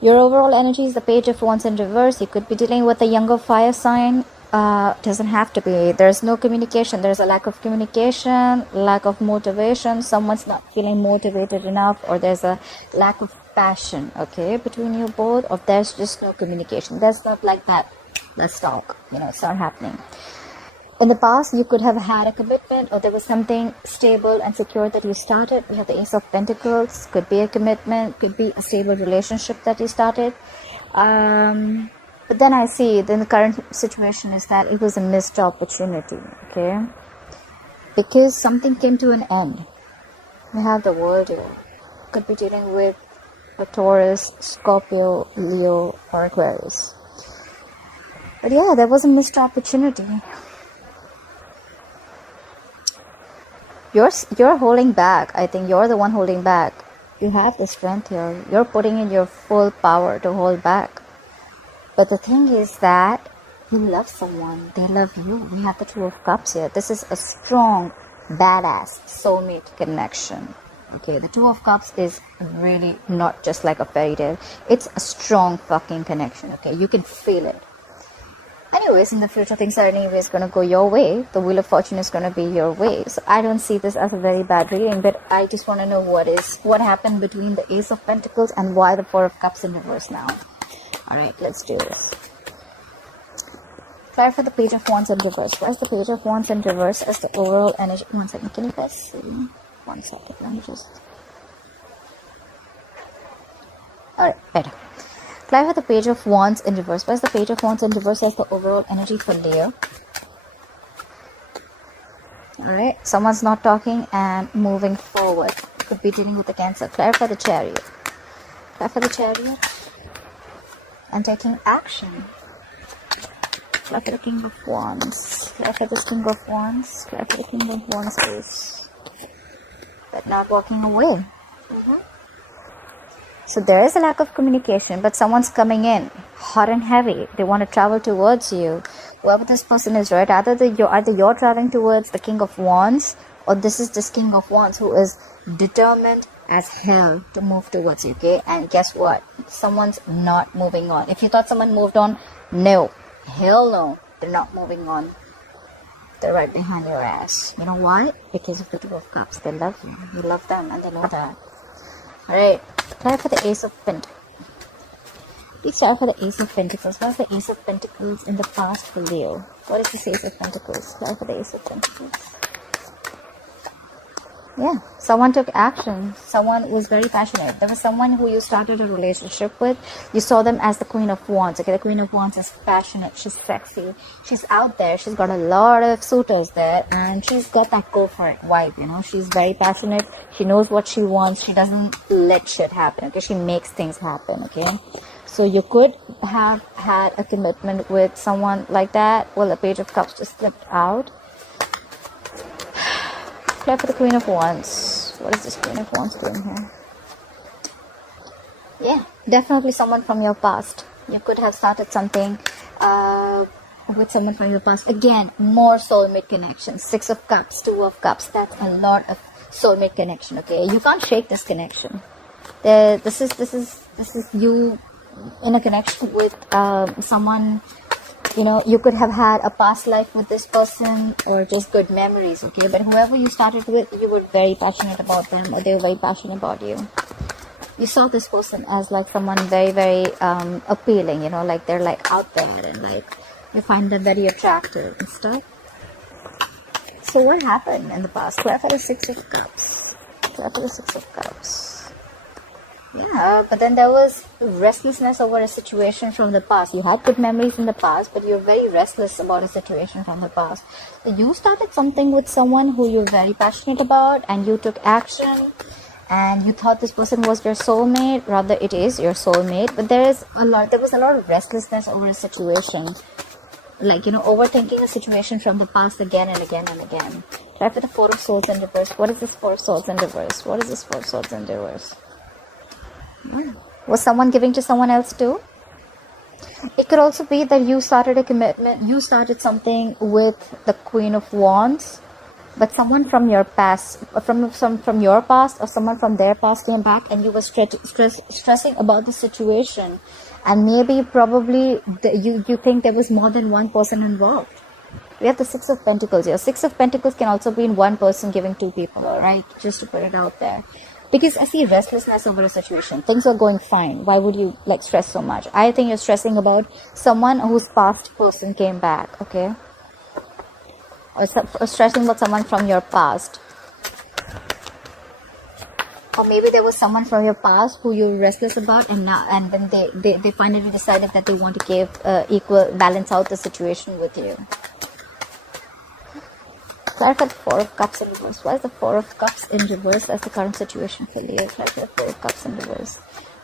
Your overall energy is the Page of Wands in reverse. You could be dealing with a younger fire sign. Doesn't have to be. There's no communication. There's a lack of communication, lack of motivation. Someone's not feeling motivated enough, or there's a lack of passion, okay, between you both, or there's just no communication. There's not like that. Let's talk. It's not happening. In the past, you could have had a commitment, or there was something stable and secure that you started. We have the Ace of Pentacles. Could be a commitment, could be a stable relationship that you started. But then I see then the current situation is that it was a missed opportunity, okay? Because something came to an end. We have the World here. Could be dealing with a Taurus, Scorpio, Leo, or Aquarius. But yeah, there was a missed opportunity. You're holding back. I think you're the one holding back. You have the strength here. You're putting in your full power to hold back. But the thing is that you love someone. They love you. We have the Two of Cups here. This is a strong, badass soulmate connection. Okay, the Two of Cups is really not just like a fairy tale. It's a strong fucking connection. Okay, you can feel it. Anyways, in the future, things are anyways going to go your way. The Wheel of Fortune is going to be your way. So I don't see this as a very bad reading, but I just want to know what happened between the Ace of Pentacles and why the Four of Cups in reverse now. Alright, let's do this. Try for the Page of Wands in reverse. Where's the Page of Wands in reverse as the overall energy? 1 second, can you guys see? 1 second, let me just... Alright, better. Try for the Page of Wands in reverse. Where's the Page of Wands in reverse as the overall energy for Leo? Alright, someone's not talking and moving forward. Could be dealing with the Cancer. Clarify the Chariot. Clarify the Chariot. And taking action. Clarify the King of Wands. Clarify the King of Wands. Clarify the King of Wands is but not walking away. So there is a lack of communication, but someone's coming in hot and heavy. They want to travel towards you. Whoever this person is, right? Either you're traveling towards the King of Wands, or this is this King of Wands who is determined as hell to move towards you, okay? And guess what? Someone's not moving on. If you thought someone moved on, no. Hell no. They're not moving on. They're right behind your ass. You know why? Because of the Two of Cups. They love you. You love them, and they know that. Alright. Try for the Ace of Pentacles. Please try for the Ace of Pentacles. What's the Ace of Pentacles in the past for Leo? What is this Ace of Pentacles? Try for the Ace of Pentacles. Yeah, someone took action. Someone was very passionate. There was someone who you started a relationship with. You saw them as the Queen of Wands. Okay, the Queen of Wands is passionate. She's sexy. She's out there. She's got a lot of suitors there. And she's got that go for it vibe, you know. She's very passionate. She knows what she wants. She doesn't let shit happen. Okay, she makes things happen. Okay. So you could have had a commitment with someone like that. Well, the Page of Cups just slipped out. Play for the Queen of Wands. What is this Queen of Wands doing here? Yeah, definitely someone from your past. You could have started something with someone from your past. Again, more soulmate connections. 6 of Cups, 2 of Cups. That's a lot of soulmate connection. Okay, you can't shake this connection. This is you in a connection with someone. You know, you could have had a past life with this person or just good memories, okay? But whoever you started with, you were very passionate about them, or they were very passionate about you. You saw this person as like someone very, very appealing, you know, like they're like out there and like you find them very attractive and stuff. So what happened in the past? Clap for the 6 of Cups. Clap for the 6 of Cups. Yeah, but then there was restlessness over a situation from the past. You had good memories in the past, but you're very restless about a situation from the past. So you started something with someone who you're very passionate about, and you took action, and you thought this person was your soulmate. Rather, it is your soulmate. But there was a lot of restlessness over a situation. Like, you know, overthinking a situation from the past again and again and again. Try for the 4 of Swords in reverse. What is this 4 of Swords in reverse? What is this 4 of Swords in reverse? Was someone giving to someone else too? It could also be that you started a commitment. You started something with the Queen of Wands. but someone from your past, from your past or someone from their past came back, and you were stressing about the situation, and maybe probably you think there was more than one person involved. We have the Six of Pentacles here. Six of Pentacles can also be in one person giving two people, right? Just to put it out there. Because I see restlessness over a situation. Things are going fine. Why would you like stress so much? I think you're stressing about someone whose past person came back, okay? Or stressing about someone from your past. Or maybe there was someone from your past who you're restless about, and then they finally decided that they want to give balance out the situation with you. Clarify the Four of Cups in reverse. Why is the Four of Cups in reverse? That's the current situation for Leo. Clarify the Four of Cups in reverse.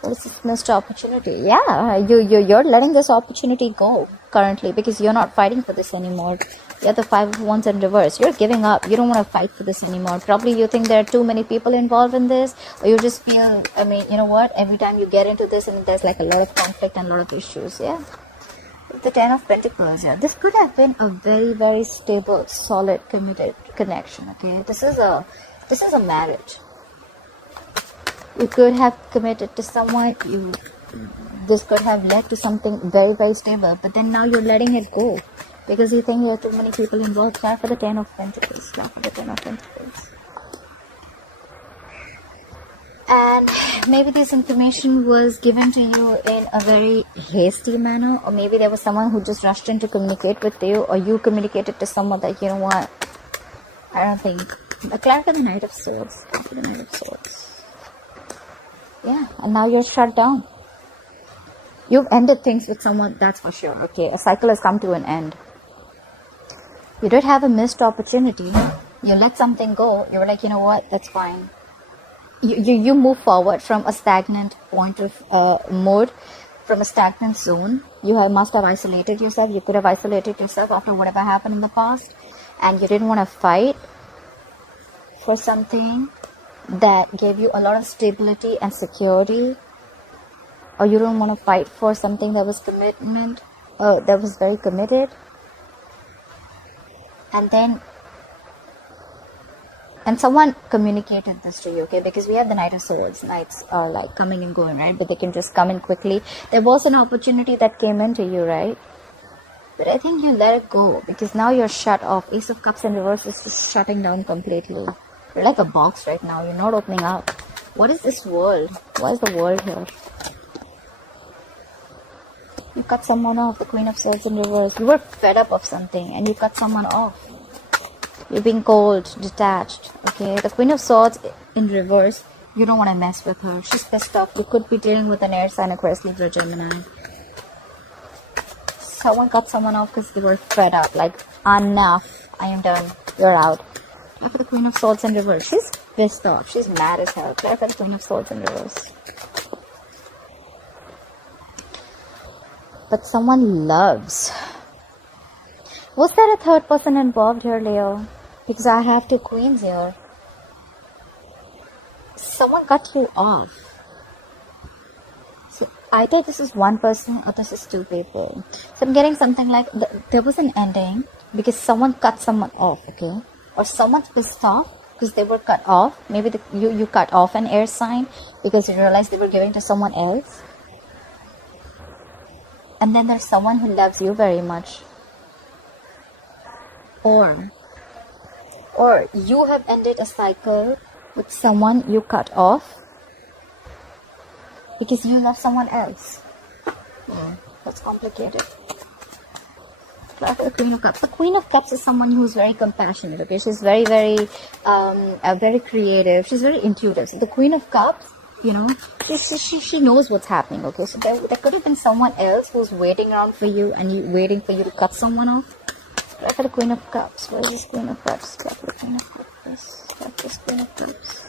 What is this missed opportunity? Yeah, you're letting this opportunity go currently because you're not fighting for this anymore. You have the Five of Wands in reverse. You're giving up. You don't want to fight for this anymore. Probably you think there are too many people involved in this, or you just feel, I mean, you know what? Every time you get into this, and there's like a lot of conflict and a lot of issues. Yeah. The Ten of Pentacles, yeah. This could have been a very, very stable, solid, committed connection, okay? This is a marriage. You could have committed to someone, this could have led to something very, very stable, but then now you're letting it go because you think there are too many people involved. Try for the Ten of Pentacles. Try for the Ten of Pentacles. And maybe this information was given to you in a very hasty manner, or maybe there was someone who just rushed in to communicate with you, or you communicated to someone that, you know what, I don't think. Clarify the Knight of Swords. Clarify the Knight of Swords. Yeah, and now you're shut down. You've ended things with someone, that's for sure. Okay, a cycle has come to an end. You did have a missed opportunity. You let something go. You were like, you know what, that's fine. You move forward from a stagnant point of mode, from a stagnant zone. You must have isolated yourself. You could have isolated yourself after whatever happened in the past, and you didn't want to fight for something that gave you a lot of stability and security, or you don't want to fight for something that was commitment, that was very committed, and someone communicated this to you, okay? Because we have the Knight of Swords. Knights are like coming and going, right? But they can just come in quickly. There was an opportunity that came into you, right? But I think you let it go because now you're shut off. Ace of Cups in reverse is just shutting down completely. You're like a box right now. You're not opening up. What is this world? Why is the world here? You cut someone off. The Queen of Swords in reverse. You were fed up of something and you cut someone off. You're being cold, detached, okay? The Queen of Swords in reverse, you don't want to mess with her. She's pissed off. You could be dealing with an air sign, Aquarius, Libra, Gemini. Someone cut someone off because they were fed up. Like, enough. I am done. You're out. Try for the Queen of Swords in reverse. She's pissed off. She's mad as hell. Try for the Queen of Swords in reverse. But someone loves. Was there a third person involved here, Leo? Because I have two queens here. Someone cut you off. So either this is one person or this is two people. So I'm getting something like there was an ending because someone cut someone off, okay? Or someone's pissed off because they were cut off. Maybe you cut off an air sign because you realized they were giving to someone else. And then there's someone who loves you very much. Or you have ended a cycle with someone you cut off because you love someone else. That's complicated. The Queen of Cups. The Queen of Cups is someone who's very compassionate, okay? She's very, very, very creative. She's very intuitive. So the Queen of Cups, you know, she knows what's happening, okay? So there could have been someone else who's waiting around for you and waiting for you to cut someone off. Try for the Queen of Cups. Where is this Queen of Cups? Try for the Queen of Cups. Try for this Queen of Cups.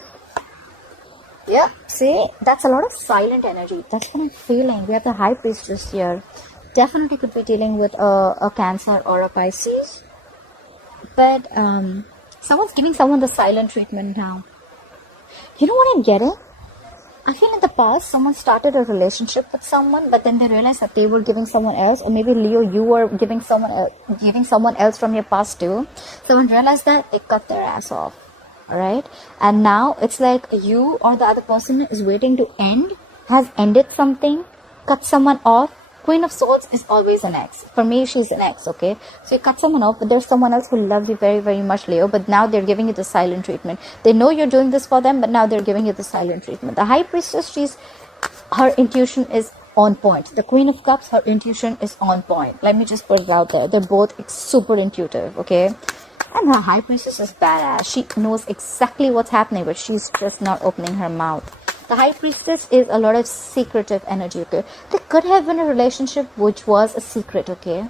Yeah, see? That's a lot of silent energy. That's what I'm feeling. We have the High Priestess here. Definitely could be dealing with a Cancer or a Pisces. But someone's giving someone the silent treatment now. You know what I'm getting? I feel in the past, someone started a relationship with someone, but then they realized that they were giving someone else, or maybe Leo, you were giving someone else from your past too. Someone realized that, they cut their ass off. Alright? And now it's like you or the other person is waiting to end, has ended something, cut someone off. Queen of Swords is always an ex. For me, she's an ex, okay? So you cut someone off, but there's someone else who loves you very, very much, Leo, but now they're giving you the silent treatment. They know you're doing this for them, but now they're giving you the silent treatment. The High Priestess, her intuition is on point. The Queen of Cups, her intuition is on point. Let me just put it out there. They're both super intuitive, okay? And the High Priestess is badass. She knows exactly what's happening, but she's just not opening her mouth. The High Priestess is a lot of secretive energy, okay? There could have been a relationship which was a secret, okay?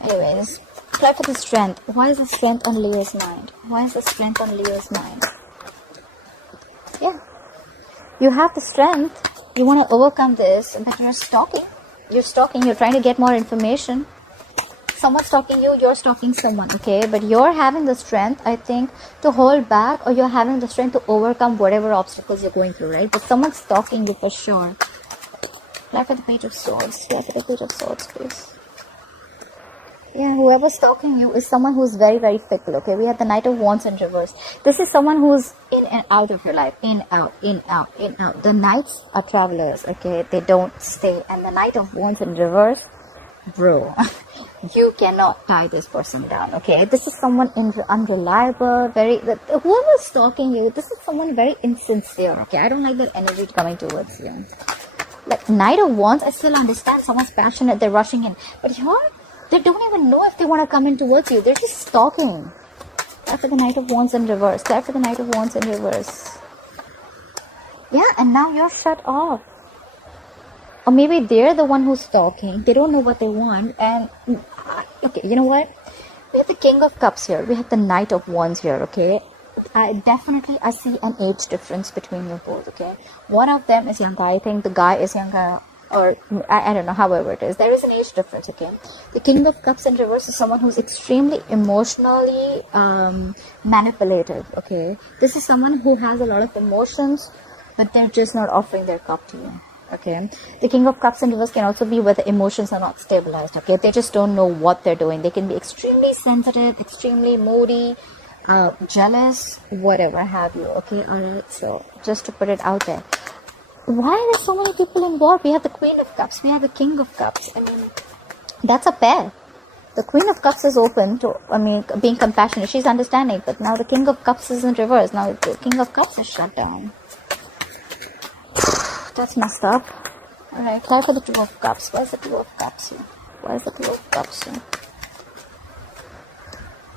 Anyways, apply for the Strength. Why is the Strength on Leo's mind? Why is the Strength on Leo's mind? Yeah. You have the Strength. You want to overcome this, but you're stalking. You're stalking. You're trying to get more information. Someone's stalking you, you're stalking someone, okay? But you're having the strength, I think, to hold back, or you're having the strength to overcome whatever obstacles you're going through, right? But someone's stalking you for sure. Apply for the Page of Swords. Apply for the Page of Swords, please. Yeah, whoever's stalking you is someone who's very, very fickle, okay? We have the Knight of Wands in reverse. This is someone who's in and out of your life. In, out, in, out, in, out. The Knights are travelers, okay? They don't stay. And the Knight of Wands in reverse, bro, you cannot tie this person down, okay? This is someone unreliable, whoever's stalking you, this is someone very insincere, okay? I don't like that energy coming towards you. Like Knight of Wands, I still understand someone's passionate, they're rushing in, but here, they don't even know if they want to come in towards you, they're just stalking. Try for the Knight of Wands in reverse. Try for the Knight of Wands in reverse. Yeah, and now you're shut off. Or maybe they're the one who's stalking. They don't know what they want. And, okay, you know what? We have the King of Cups here. We have the Knight of Wands here, okay? I see an age difference between you both, okay? One of them is younger. I think the guy is younger. Or, I don't know, however it is. There is an age difference, okay? The King of Cups in reverse is someone who's extremely emotionally manipulative, okay? This is someone who has a lot of emotions, but they're just not offering their cup to you. Okay, the King of Cups in reverse can also be where the emotions are not stabilized. Okay, they just don't know what they're doing. They can be extremely sensitive, extremely moody, jealous, whatever have you. Okay, alright, so just to put it out there. Why are there so many people involved? We have the Queen of Cups, we have the King of Cups. I mean, that's a pair. The Queen of Cups is open to, being compassionate. She's understanding, but now the King of Cups is in reverse. Now the King of Cups is shut down. That's messed up. Alright, try for the Two of Cups. Why is the Two of Cups here? Why is the Two of Cups here?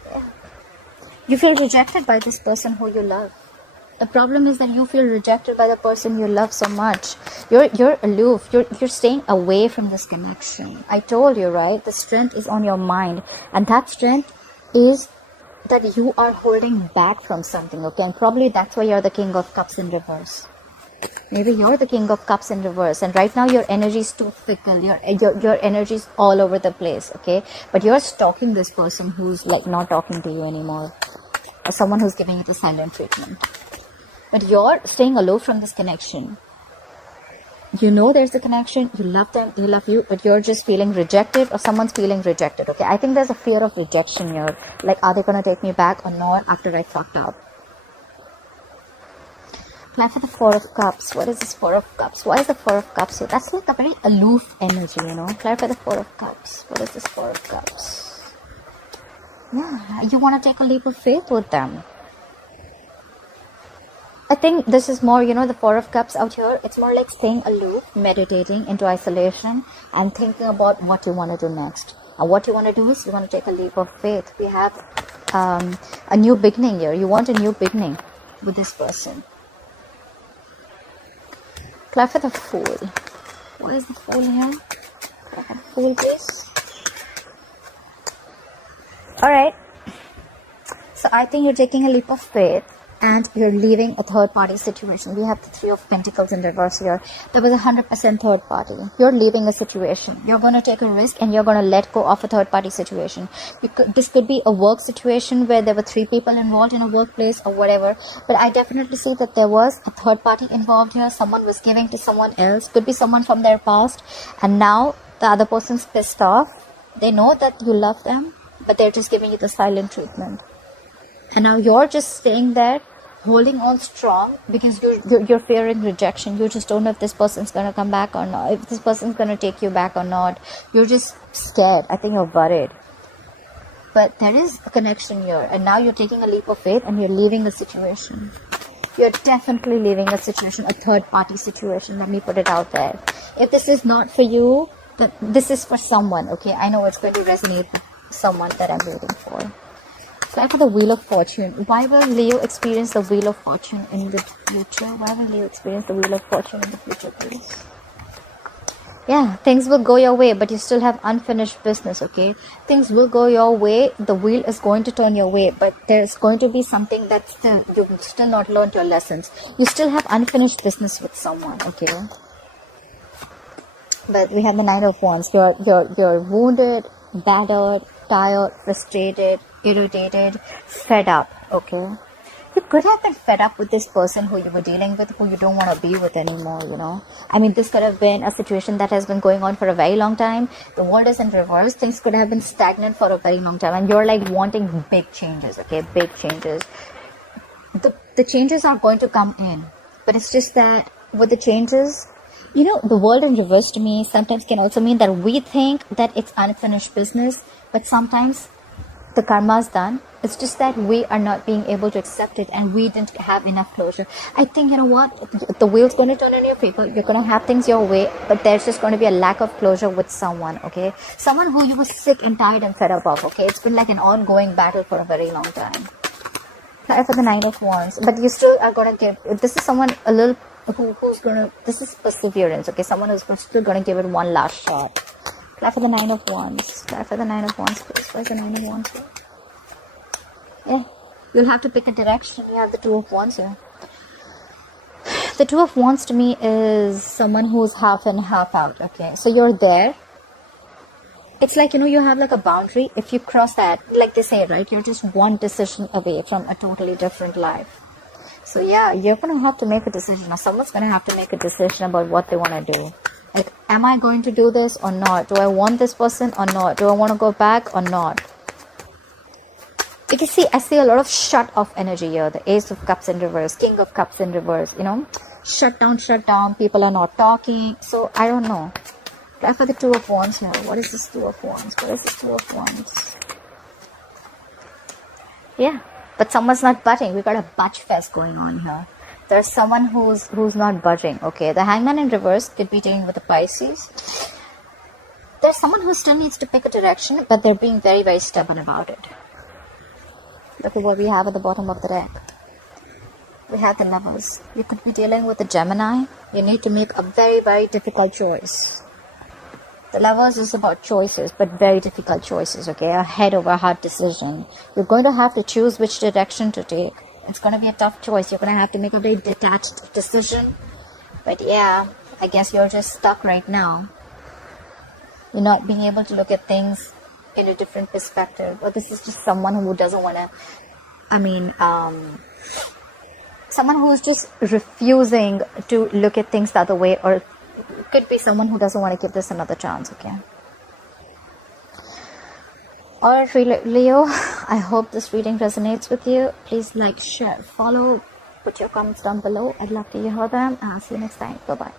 Yeah. You feel rejected by this person who you love. The problem is that you feel rejected by the person you love so much. You're aloof. You're staying away from this connection. I told you, right? The strength is on your mind. And that strength is that you are holding back from something, okay? And probably that's why you're the King of Cups in reverse. Maybe you're the King of Cups in reverse, and right now your energy is too fickle. Your energy is all over the place, okay? But you're stalking this person who's like not talking to you anymore, or someone who's giving you the silent treatment. But you're staying aloof from this connection. You know there's a connection, you love them, they love you, but you're just feeling rejected, or someone's feeling rejected, okay? I think there's a fear of rejection here. Like, are they going to take me back or not after I fucked up? Apply for the Four of Cups. What is this Four of Cups? Why is the Four of Cups here? That's like a very aloof energy, you know. Apply for the Four of Cups. What is this Four of Cups? Yeah, you want to take a leap of faith with them. I think this is more, you know, the Four of Cups out here. It's more like staying aloof, meditating into isolation, and thinking about what you want to do next. And what you want to do is you want to take a leap of faith. We have a new beginning here. You want a new beginning with this person. Apply for the Fool. What is the Fool here? Apply for the Fool, please. Alright. So I think you're taking a leap of faith. and you're leaving a third party situation. We have the Three of Pentacles in reverse here. There was 100% third party. You're leaving a situation. You're going to take a risk and you're going to let go of a third party situation. This could be a work situation where there were 3 people involved in a workplace or whatever. But I definitely see that there was a third party involved here. Someone was giving to someone else. Could be someone from their past. And now the other person's pissed off. They know that you love them, but they're just giving you the silent treatment. And now you're just staying there, holding on strong, because you're fearing rejection. You just don't know if this person's going to come back or not, if this person's going to take you back or not. You're just scared. I think you're worried. But there is a connection here. And now you're taking a leap of faith and you're leaving a situation. You're definitely leaving a situation, a third-party situation. Let me put it out there. If this is not for you, then this is for someone, okay? I know it's going to resonate with someone that I'm waiting for. Try for the Wheel of Fortune. Why will Leo experience the Wheel of Fortune in the future? Why will Leo experience the Wheel of Fortune in the future, please? Yeah, things will go your way, but you still have unfinished business, okay? Things will go your way. The wheel is going to turn your way, but there's going to be something that you've still not learned your lessons. You still have unfinished business with someone, okay? But we have the Knight of Wands. You're wounded, battered, tired, frustrated, irritated, fed up, okay? You could have been fed up with this person who you were dealing with, who you don't want to be with anymore, you know. I mean, this could have been a situation that has been going on for a very long time. The world is in reverse. Things could have been stagnant for a very long time. And you're like wanting big changes, okay? Big changes. The changes are going to come in. But it's just that with the changes, you know, the world in reverse to me sometimes can also mean that we think that it's unfinished business. But sometimes the karma is done. It's just that we are not being able to accept it and we didn't have enough closure. I think, you know what, the wheel's going to turn in your favor. You're going to have things your way, but there's just going to be a lack of closure with someone, okay? Someone who you were sick and tired and fed up of, okay? It's been like an ongoing battle for a very long time. Try for the Knight of Wands. But you still are going to give, this is someone a little, who's going to, this is perseverance, okay? Someone who's still going to give it one last shot. Try for the Nine of Wands. Try for the Nine of Wands, please. Where's the Nine of Wands here? Yeah, you'll have to pick a direction. You have the Two of Wands here. The Two of Wands to me is someone who's half in, half out, okay? So you're there. It's like, you know, you have like a boundary. If you cross that, like they say, right? You're just one decision away from a totally different life. So yeah, you're going to have to make a decision. Or someone's going to have to make a decision about what they want to do. Like, am I going to do this or not? Do I want this person or not? Do I want to go back or not? Because see, I see a lot of shut off energy here. The Ace of Cups in reverse, King of Cups in reverse, you know. Shut down. People are not talking. So, I don't know. Try for the Two of Wands here. What is this Two of Wands? What is this Two of Wands? Yeah, but someone's not budging. We got a budge fest going on here. There's someone who's not budging, okay? The Hangman in reverse could be dealing with the Pisces. There's someone who still needs to pick a direction, but they're being very, very stubborn about it. Look at what we have at the bottom of the deck. We have the Lovers. You could be dealing with a Gemini. You need to make a very, very difficult choice. The Lovers is about choices, but very difficult choices, okay? A head over heart decision. You're going to have to choose which direction to take. It's going to be a tough choice. You're going to have to make a very detached decision. But yeah, I guess you're just stuck right now. You're not being able to look at things in a different perspective. Or this is just someone who doesn't want to, someone who is just refusing to look at things the other way. Or it could be someone who doesn't want to give this another chance, okay? Alright, Leo, I hope this reading resonates with you. Please like, share, follow, put your comments down below. I'd love to hear them. I'll see you next time. Bye-bye.